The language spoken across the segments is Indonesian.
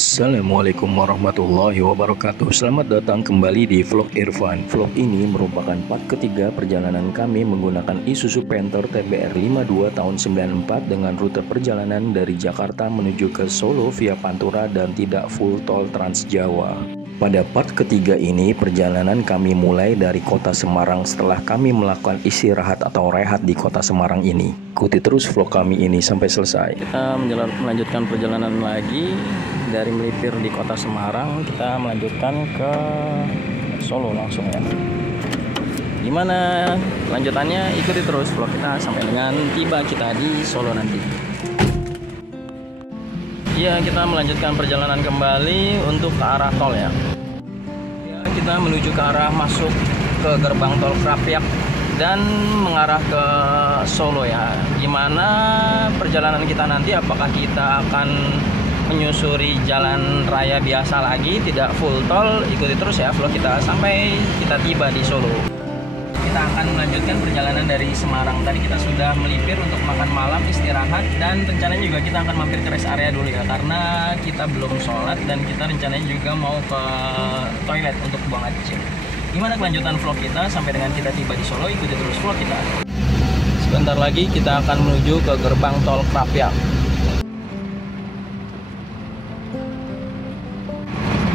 Assalamualaikum warahmatullahi wabarakatuh. Selamat datang kembali di vlog Irfan. Vlog ini merupakan part ketiga perjalanan kami menggunakan Isuzu Panther TBR 52 tahun 94 dengan rute perjalanan dari Jakarta menuju ke Solo via Pantura dan tidak full tol Trans Jawa. Pada part ketiga ini perjalanan kami mulai dari kota Semarang setelah kami melakukan istirahat atau rehat di kota Semarang ini. Ikuti terus vlog kami ini sampai selesai. Kita melanjutkan perjalanan lagi dari melipir di kota Semarang, kita melanjutkan ke Solo langsung ya. Gimana lanjutannya? Ikuti terus vlog kita sampai dengan tiba kita di Solo nanti. Ya, kita melanjutkan perjalanan kembali untuk ke arah tol ya. Kita menuju ke arah masuk ke gerbang tol Krapyak dan mengarah ke Solo ya. Gimana perjalanan kita nanti? Apakah kita akan menyusuri jalan raya biasa lagi, tidak full tol? Ikuti terus ya vlog kita sampai kita tiba di Solo. Kita akan melanjutkan perjalanan dari Semarang. Tadi kita sudah melipir untuk makan malam, istirahat, dan rencananya juga kita akan mampir ke rest area dulu ya, karena kita belum sholat dan kita rencananya juga mau ke toilet untuk buang air kecil. Gimana kelanjutan vlog kita sampai dengan kita tiba di Solo? Ikuti terus vlog kita. Sebentar lagi kita akan menuju ke gerbang tol Krapyak.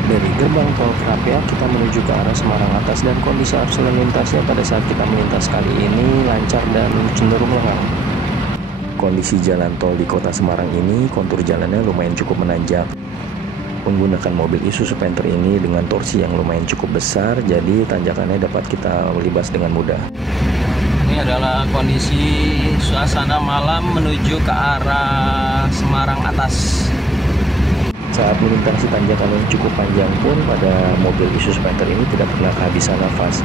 Dari gerbang tol Krapyak kita menuju ke arah Semarang atas dan kondisi arus lalu lintasnya pada saat kita melintas kali ini lancar dan cenderung lengang. Kondisi jalan tol di kota Semarang ini kontur jalannya lumayan cukup menanjak. Menggunakan mobil Isuzu Panther ini dengan torsi yang lumayan cukup besar, jadi tanjakannya dapat kita libas dengan mudah. Ini adalah kondisi suasana malam menuju ke arah Semarang atas. Saat melintasi tanjakan yang cukup panjang pun pada mobil Isuzu Panther ini tidak pernah kehabisan nafas.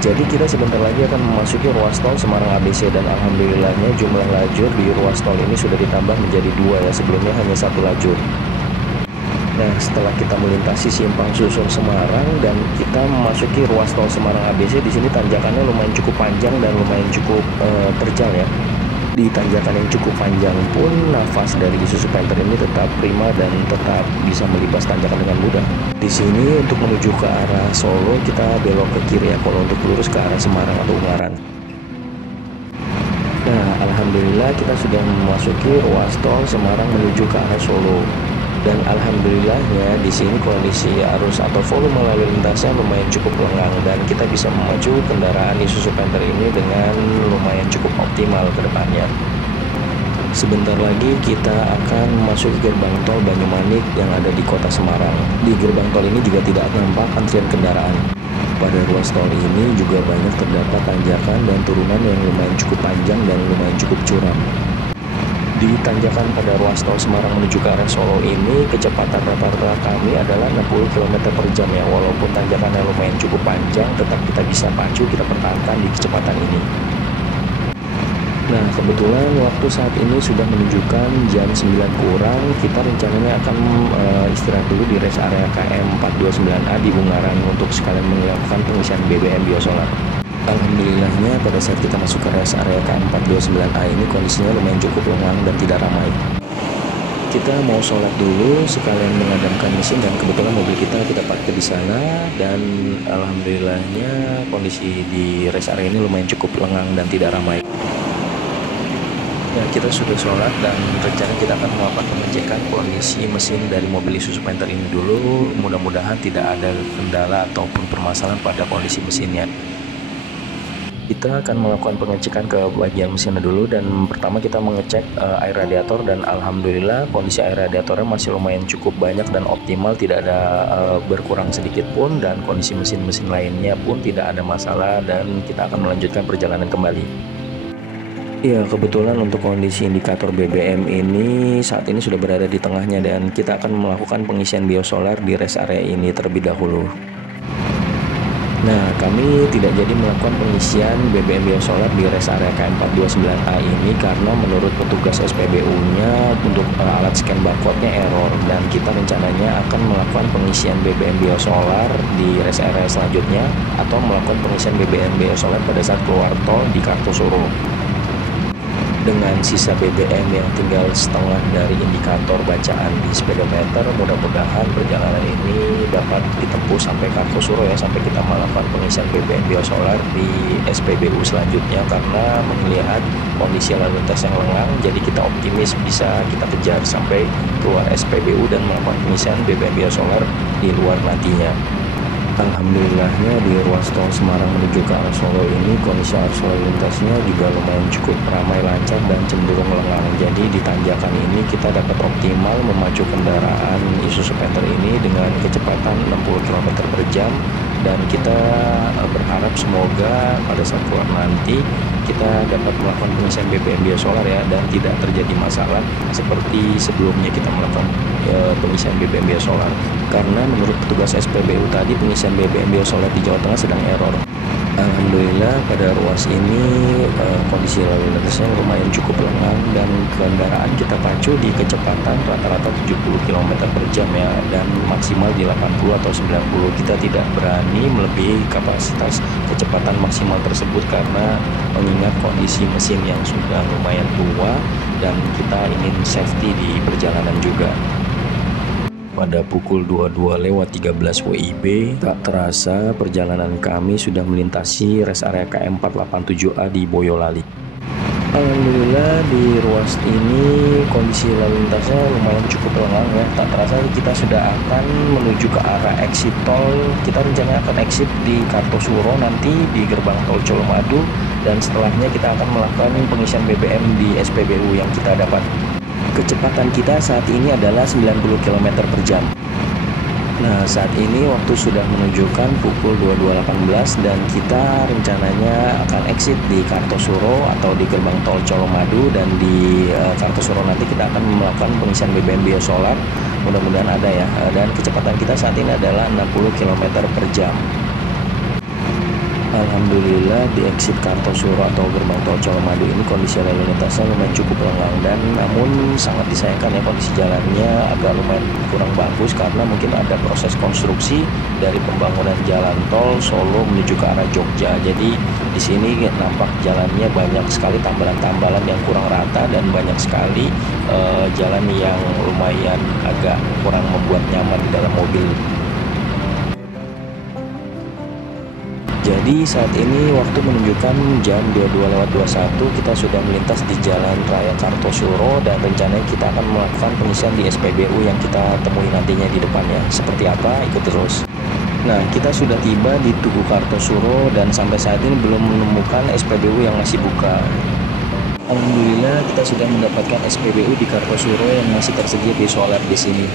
Jadi kita sebentar lagi akan memasuki ruas tol Semarang ABC dan alhamdulillahnya jumlah lajur di ruas tol ini sudah ditambah menjadi 2 ya, sebelumnya hanya 1 lajur. Nah, setelah kita melintasi simpang susun Semarang dan kita memasuki ruas tol Semarang ABC, di sini tanjakannya lumayan cukup panjang dan lumayan cukup terjal ya. Di tanjakan yang cukup panjang pun nafas dari Isuzu Panther ini tetap prima dan tetap bisa melibas tanjakan dengan mudah. Di sini untuk menuju ke arah Solo kita belok ke kiri ya, kalau untuk lurus ke arah Semarang atau Ungaran. Nah, alhamdulillah kita sudah memasuki ruas tol Semarang menuju ke arah Solo. Dan alhamdulillahnya di sini kondisi arus atau volume lalu lintasnya lumayan cukup lengang dan kita bisa memacu kendaraan Isuzu Panther ini dengan lumayan cukup optimal ke depannya. Sebentar lagi kita akan memasuki gerbang tol Banyumanik yang ada di kota Semarang. Di gerbang tol ini juga tidak nampak antrian kendaraan. Pada ruas tol ini juga banyak terdapat tanjakan dan turunan yang lumayan cukup panjang dan lumayan cukup curam. Di tanjakan pada ruas tol Semarang menuju ke arah Solo ini kecepatan rata-rata kami adalah 60 km per jam ya. Walaupun tanjakannya lumayan cukup panjang, tetap kita bisa pacu, kita pertahankan di kecepatan ini. Nah, kebetulan waktu saat ini sudah menunjukkan jam 9 kurang. Kita rencananya akan istirahat dulu di rest area KM 429A di Ungaran untuk sekalian melakukan pengisian BBM biosolar. Alhamdulillahnya pada saat kita masuk ke rest area K429A ini kondisinya lumayan cukup lengang dan tidak ramai. Kita mau sholat dulu sekalian mengadamkan mesin dan kebetulan mobil kita parkir di sana dan alhamdulillahnya kondisi di rest area ini lumayan cukup lengang dan tidak ramai. Ya, kita sudah sholat dan rencana kita akan melakukan pengecekan kondisi mesin dari mobil Isuzu Panther ini dulu. Mudah-mudahan tidak ada kendala ataupun permasalahan pada kondisi mesinnya. Kita akan melakukan pengecekan ke bagian mesinnya dulu dan pertama kita mengecek air radiator dan alhamdulillah kondisi air radiatornya masih lumayan cukup banyak dan optimal, tidak ada berkurang sedikit pun, dan kondisi mesin-mesin lainnya pun tidak ada masalah dan kita akan melanjutkan perjalanan kembali. Ya, kebetulan untuk kondisi indikator BBM ini saat ini sudah berada di tengahnya dan kita akan melakukan pengisian biosolar di rest area ini terlebih dahulu. Nah, kami tidak jadi melakukan pengisian BBM biosolar di rest area KM429A ini karena menurut petugas SPBU-nya untuk alat scan barcode-nya error dan kita rencananya akan melakukan pengisian BBM biosolar di rest area selanjutnya atau melakukan pengisian BBM biosolar pada saat keluar tol di Kartosuro. Dengan sisa BBM yang tinggal setengah dari indikator bacaan di speedometer, mudah-mudahan perjalanan ini dapat ditempuh sampai Kartosuro ya, sampai kita melakukan pengisian BBM biosolar di SPBU selanjutnya. Karena melihat kondisi lalu lintas yang lengang, jadi kita optimis bisa kita kejar sampai keluar SPBU dan melakukan pengisian BBM biosolar di luar nantinya. Alhamdulillahnya di ruas tol Semarang menuju ke arah Solo ini kondisi arus lalu lintasnya juga lumayan cukup ramai, lancar, dan cenderung lengang. Jadi di tanjakan ini kita dapat optimal memacu kendaraan Isuzu Panther ini dengan kecepatan 60 km per jam, dan kita berharap semoga pada saat keluar nanti kita dapat melakukan pengisian BBM biosolar ya, dan tidak terjadi masalah seperti sebelumnya kita melakukan pengisian BBM biosolar. Karena menurut petugas SPBU tadi pengisian BBM biosolar di Jawa Tengah sedang error. Alhamdulillah pada ruas ini kondisi lalu lintasnya lumayan cukup lengang dan kendaraan kita pacu di kecepatan rata-rata 70 km per jam ya, dan maksimal di 80 atau 90. Kita tidak berani melebihi kapasitas kecepatan maksimal tersebut karena mengingat kondisi mesin yang sudah lumayan tua dan kita ingin safety di perjalanan juga. Pada pukul 22:13 WIB, tak terasa perjalanan kami sudah melintasi rest area KM 487A di Boyolali. Alhamdulillah di ruas ini kondisi lalu lintasnya lumayan cukup lengang ya. Tak terasa kita sudah akan menuju ke arah exit tol. Kita rencananya akan exit di Kartosuro nanti di gerbang tol Colomadu, dan setelahnya kita akan melakukan pengisian BBM di SPBU yang kita dapat. Kecepatan kita saat ini adalah 90 km per jam. Nah, saat ini waktu sudah menunjukkan pukul 22.18 dan kita rencananya akan exit di Kartosuro atau di gerbang tol Colomadu, dan di Kartosuro nanti kita akan melakukan pengisian BBM biosolar. Mudah-mudahan ada ya. Dan kecepatan kita saat ini adalah 60 km per jam. Alhamdulillah di exit Kartosuro atau gerbang tol Colomadu ini kondisi lalu lintasnya lumayan cukup lengang, dan namun sangat disayangkan ya kondisi jalannya agak lumayan kurang bagus karena mungkin ada proses konstruksi dari pembangunan jalan tol Solo menuju ke arah Jogja. Jadi di sini nampak jalannya banyak sekali tambalan-tambalan yang kurang rata dan banyak sekali jalan yang lumayan agak kurang membuat nyaman di dalam mobil. Jadi saat ini waktu menunjukkan jam 22:21, kita sudah melintas di Jalan Raya Kartosuro dan rencananya kita akan melakukan pengisian di SPBU yang kita temui nantinya di depannya. Seperti apa? Ikut terus. Nah, kita sudah tiba di Tugu Kartosuro dan sampai saat ini belum menemukan SPBU yang masih buka. Alhamdulillah kita sudah mendapatkan SPBU di Kartosuro yang masih tersedia biosolar di sini.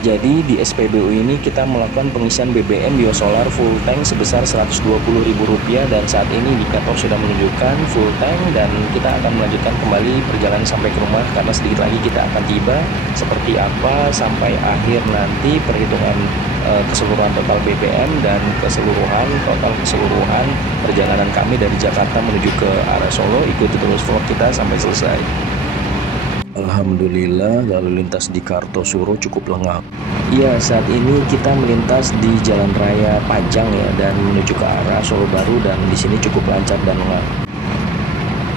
Jadi di SPBU ini kita melakukan pengisian BBM biosolar full tank sebesar Rp120.000, dan saat ini indikator sudah menunjukkan full tank, dan kita akan melanjutkan kembali perjalanan sampai ke rumah karena sedikit lagi kita akan tiba. Seperti apa sampai akhir nanti perhitungan keseluruhan total BBM dan total keseluruhan perjalanan kami dari Jakarta menuju ke arah Solo, ikuti terus vlog kita sampai selesai. Alhamdulillah lalu lintas di Kartosuro cukup lengang. Ya, saat ini kita melintas di Jalan Raya Pajang ya, dan menuju ke arah Solo Baru, dan di sini cukup lancar dan lengang.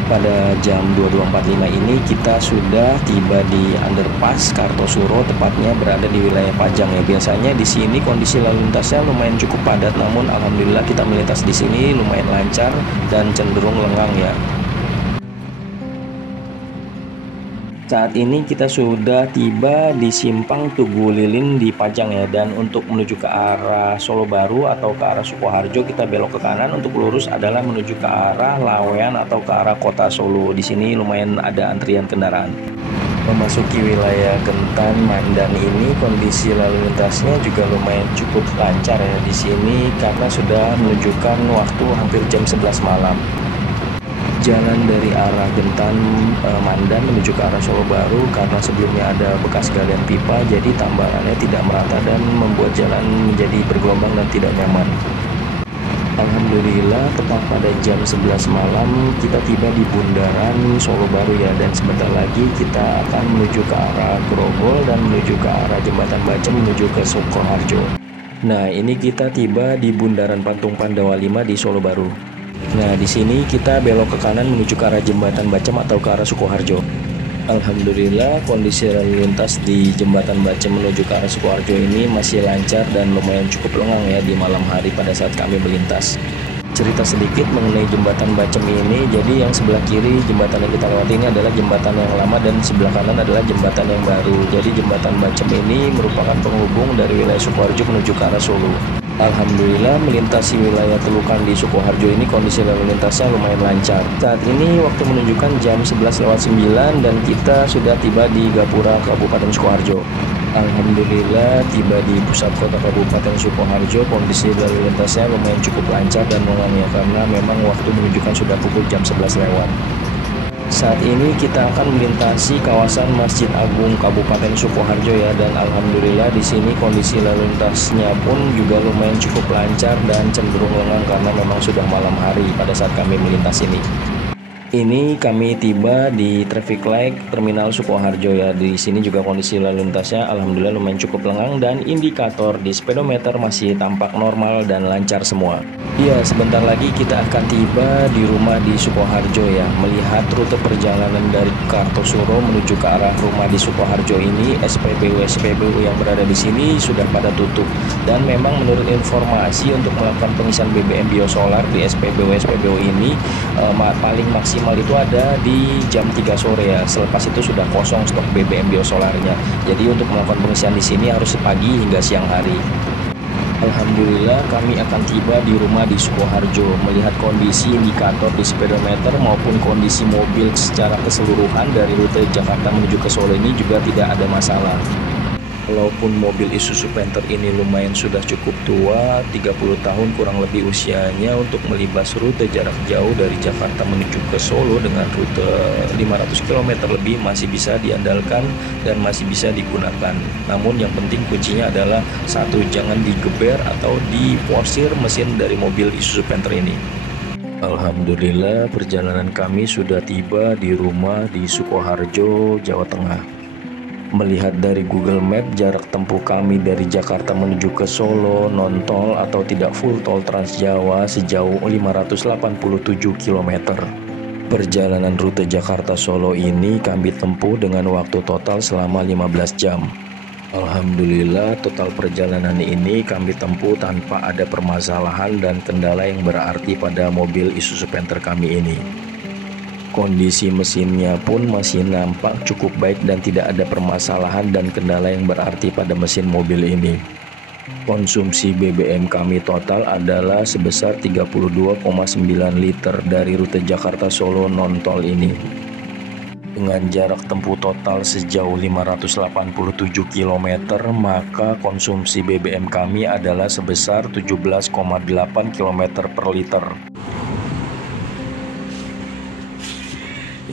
Pada jam 22.45 ini kita sudah tiba di underpass Kartosuro, tepatnya berada di wilayah Pajang ya. Biasanya di sini kondisi lalu lintasnya lumayan cukup padat, namun alhamdulillah kita melintas di sini lumayan lancar dan cenderung lengang ya. Saat ini kita sudah tiba di simpang Tugu Lilin di Pajang ya, dan untuk menuju ke arah Solo Baru atau ke arah Sukoharjo kita belok ke kanan, untuk lurus adalah menuju ke arah Lawean atau ke arah kota Solo. Di sini lumayan ada antrian kendaraan. Memasuki wilayah Gentan Mandan ini kondisi lalu lintasnya juga lumayan cukup lancar ya di sini karena sudah menunjukkan waktu hampir jam 11 malam. Jalan dari arah Gentan Mandan menuju ke arah Solo Baru karena sebelumnya ada bekas galian pipa, jadi tambalannya tidak merata dan membuat jalan menjadi bergelombang dan tidak nyaman. Alhamdulillah tepat pada jam 11 malam kita tiba di bundaran Solo Baru ya, dan sebentar lagi kita akan menuju ke arah Grogol dan menuju ke arah Jembatan Bacem menuju ke Sukoharjo. Nah, ini kita tiba di bundaran Patung Pandawa 5 di Solo Baru. Nah, di sini kita belok ke kanan menuju ke arah Jembatan Bacem atau ke arah Sukoharjo. Alhamdulillah kondisi lalu lintas di Jembatan Bacem menuju ke arah Sukoharjo ini masih lancar dan lumayan cukup lengang ya di malam hari pada saat kami melintas. Cerita sedikit mengenai Jembatan Bacem ini, jadi yang sebelah kiri jembatan yang kita lewati ini adalah jembatan yang lama dan sebelah kanan adalah jembatan yang baru. Jadi Jembatan Bacem ini merupakan penghubung dari wilayah Sukoharjo menuju ke arah Solo. Alhamdulillah melintasi wilayah Telukan di Sukoharjo ini kondisi lalu lintasnya lumayan lancar. Saat ini waktu menunjukkan jam 11.09 dan kita sudah tiba di Gapura, Kabupaten Sukoharjo. Alhamdulillah tiba di pusat kota Kabupaten Sukoharjo, kondisi lalu lintasnya lumayan cukup lancar dan lengang ya, karena memang waktu menunjukkan sudah pukul jam 11 lewat. Saat ini kita akan melintasi kawasan Masjid Agung Kabupaten Sukoharjo ya, dan alhamdulillah di sini kondisi lalu lintasnya pun juga lumayan cukup lancar dan cenderung lengang karena memang sudah malam hari pada saat kami melintas ini. Ini kami tiba di traffic light Terminal Sukoharjo ya. Di sini juga kondisi lalu lintasnya alhamdulillah lumayan cukup lengang dan indikator di speedometer masih tampak normal dan lancar semua. Iya, sebentar lagi kita akan tiba di rumah di Sukoharjo ya. Melihat rute perjalanan dari Kartosuro menuju ke arah rumah di Sukoharjo ini, SPBU yang berada di sini sudah pada tutup. Dan memang menurut informasi untuk melakukan pengisian BBM biosolar di SPBU ini paling maksimal itu ada di jam 3 sore ya. Selepas itu sudah kosong stok BBM biosolarnya. Jadi untuk melakukan pengisian di sini harus pagi hingga siang hari. Alhamdulillah kami akan tiba di rumah di Sukoharjo. Melihat kondisi indikator di speedometer maupun kondisi mobil secara keseluruhan dari rute Jakarta menuju ke Solo ini juga tidak ada masalah. Walaupun mobil Isuzu Panther ini lumayan sudah cukup tua, 30 tahun kurang lebih usianya, untuk melibas rute jarak jauh dari Jakarta menuju ke Solo dengan rute 500 km lebih masih bisa diandalkan dan masih bisa digunakan. Namun yang penting kuncinya adalah satu, jangan digeber atau diforsir mesin dari mobil Isuzu Panther ini. Alhamdulillah perjalanan kami sudah tiba di rumah di Sukoharjo, Jawa Tengah. Melihat dari Google Map, jarak tempuh kami dari Jakarta menuju ke Solo non-tol atau tidak full tol Trans Jawa sejauh 587 km. Perjalanan rute Jakarta Solo ini kami tempuh dengan waktu total selama 15 jam. Alhamdulillah total perjalanan ini kami tempuh tanpa ada permasalahan dan kendala yang berarti pada mobil Isuzu Panther kami ini. Kondisi mesinnya pun masih nampak cukup baik dan tidak ada permasalahan dan kendala yang berarti pada mesin mobil ini. Konsumsi BBM kami total adalah sebesar 32,9 liter dari rute Jakarta Solo non-tol ini. Dengan jarak tempuh total sejauh 587 km, maka konsumsi BBM kami adalah sebesar 17,8 km per liter.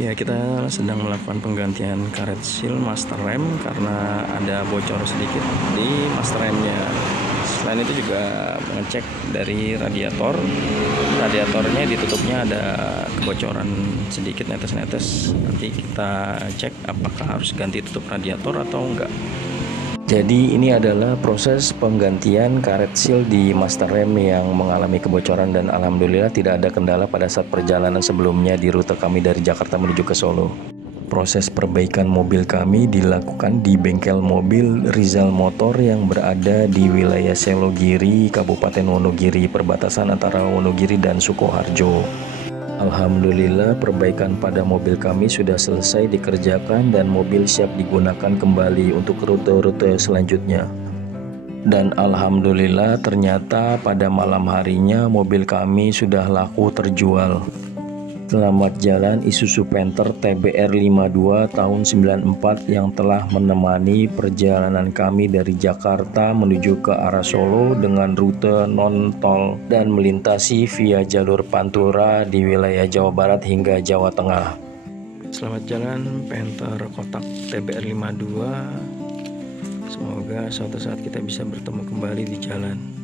Ya, kita sedang melakukan penggantian karet seal master rem karena ada bocor sedikit di master remnya. Selain itu juga mengecek dari radiatornya ditutupnya ada kebocoran sedikit netes-netes. Nanti kita cek apakah harus ganti tutup radiator atau enggak. Jadi ini adalah proses penggantian karet seal di master rem yang mengalami kebocoran dan alhamdulillah tidak ada kendala pada saat perjalanan sebelumnya di rute kami dari Jakarta menuju ke Solo. Proses perbaikan mobil kami dilakukan di bengkel mobil Rizal Motor yang berada di wilayah Selogiri, Kabupaten Wonogiri, perbatasan antara Wonogiri dan Sukoharjo. Alhamdulillah perbaikan pada mobil kami sudah selesai dikerjakan dan mobil siap digunakan kembali untuk rute-rute selanjutnya. Dan alhamdulillah ternyata pada malam harinya mobil kami sudah laku terjual. Selamat jalan Isuzu Panther TBR 52 tahun 94 yang telah menemani perjalanan kami dari Jakarta menuju ke arah Solo dengan rute non-tol dan melintasi via jalur Pantura di wilayah Jawa Barat hingga Jawa Tengah. Selamat jalan Panther kotak TBR 52. Semoga suatu saat kita bisa bertemu kembali di jalan.